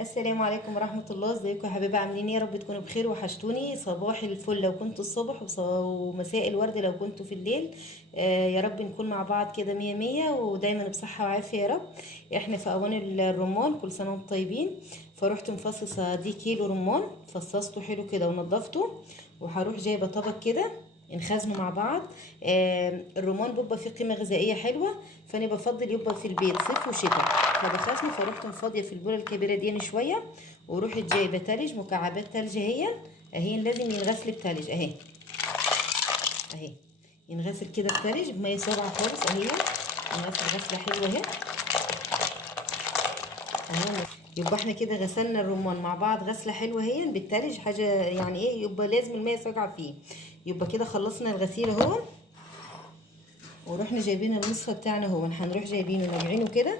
السلام عليكم ورحمة الله. ازيكم يا حبايبي؟ عاملين ايه؟ يا رب تكونوا بخير. وحشتوني. صباح الفل لو كنتوا الصبح، ومساء الورد لو كنتوا في الليل. يا رب نكون مع بعض كده مية مية ودايما بصحة وعافية يا رب. احنا في اوان الرمان، كل سنة وانتم طيبين. فروحت مفصصة دي كيلو رمان، فصصته حلو كده ونضفته. وهروح جايبة طبق كده نخزنه مع بعض. الرمان بيبقى فيه قيمة غذائية حلوة، فانا بفضل يبقى في البيت صيف وشتاء. فبخزنه، فروحت مفاضيه في البوله الكبيره دي شويه، ورحت جايبه تلج، مكعبات تلج اهي لازم ينغسل بتلج اهي ينغسل كده بتلج بميه ساقعه خالص ينغسل غسله حلوه اهي. يبقى احنا كده غسلنا الرمان مع بعض غسله حلوه بالتلج، حاجه يعني ايه، يبقى لازم الميه ساقعه فيه. يبقى كده خلصنا الغسيل اهو. ورحنا جايبين المصفى بتاعنا هنروح جايبينه نقعينه كده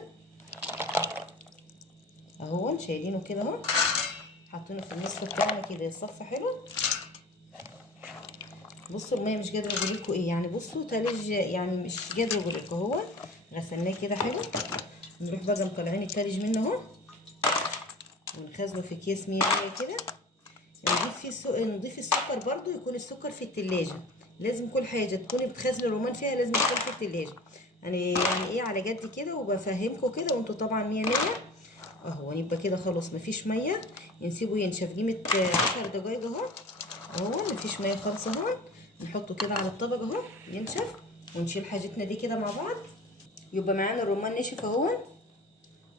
شايلينه كده حاطينه في المصفى بتاعنا كده يصفى حلو. بصوا الميه مش قادره اقول لكم ايه، يعني بصوا تلج، يعني مش قادره اقول لكم. غسلناه كده حلو. نروح بقى مطلعين التلج منه ونخزنه في اكياس 100 كده. نضيف السكر برضو، يكون السكر في التلاجة. لازم كل حاجه تكوني بتخزني الرمان فيها لازم يكون في التلاجة. يعني ايه على جد كده، وبفهمكم كده وانتوا طبعا 100 يبقى كده خلاص مفيش ميه. نسيبه ينشف قيمه 10 دقايق مفيش ميه خالص نحطه كده على الطبق ينشف. ونشيل حاجتنا دي كده مع بعض. يبقى معانا الرمان نشف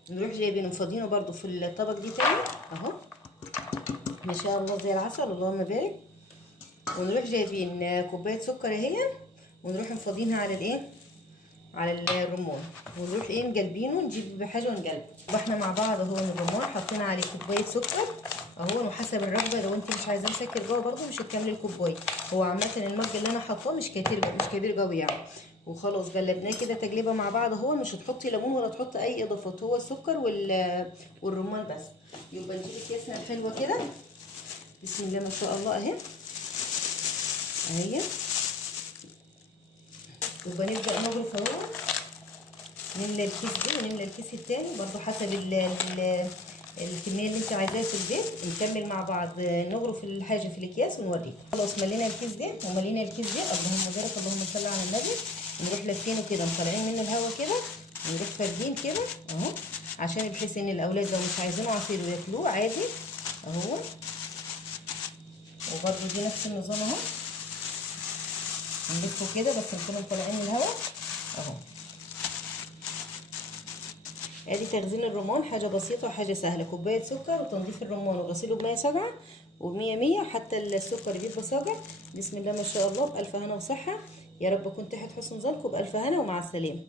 نروح جايبينه فاضينه برضو في الطبق دي تاني ما شاء الله زي العسل، اللهم بارك. ونروح جايبين كوبايه سكر ونروح مفضينها على الرمان. ونروح مقلبينه، نجيب حاجه ونقلب. احنا مع بعض الرمان حطينا عليه كوبايه سكر وحسب الرغبه. لو انت مش عايزاه مسكر جوه برده مش هتكملي الكوبايه. هو عامه المج اللي انا حاطاه مش كبير قوي يعني. وخلاص قلبناه كده تقليبه مع بعض مش هتحطي ليمون ولا تحطي اي اضافات، هو السكر والرمان بس. يبقى نجيب اكياسنا الحلوه كده، بسم الله ما شاء الله اهي. يبقى نبدا نغرف نملى الكيس دي ونملى الكيس التاني برضو حسب الكميه اللي انت عايزاها في البيت. نكمل مع بعض نغرف الحاجه في الاكياس ونوريكم. خلاص ملينا الكيس ده وملينا الكيس ده، اللهم بارك اللهم صل على النبي. نروح لافينه كده مطلعين منه الهواء كده، ونروح فاردين كده عشان بحيث ان الاولاد لو مش عايزينه عصير ياكلوه عادي وبرضو دي نفس النظام نلفه كده بس نكون مطلعين الهواء ادي تخزين الرمان، حاجه بسيطه وحاجه سهله. كوبايه سكر وتنظيف الرمان وغسيله بميه ساقعه و100 حتى السكر بيبقى ساقع. بسم الله ما شاء الله، بالف هنا وصحه. يا رب اكون تحت حسن ظنكم، بالف هنا ومع السلامه.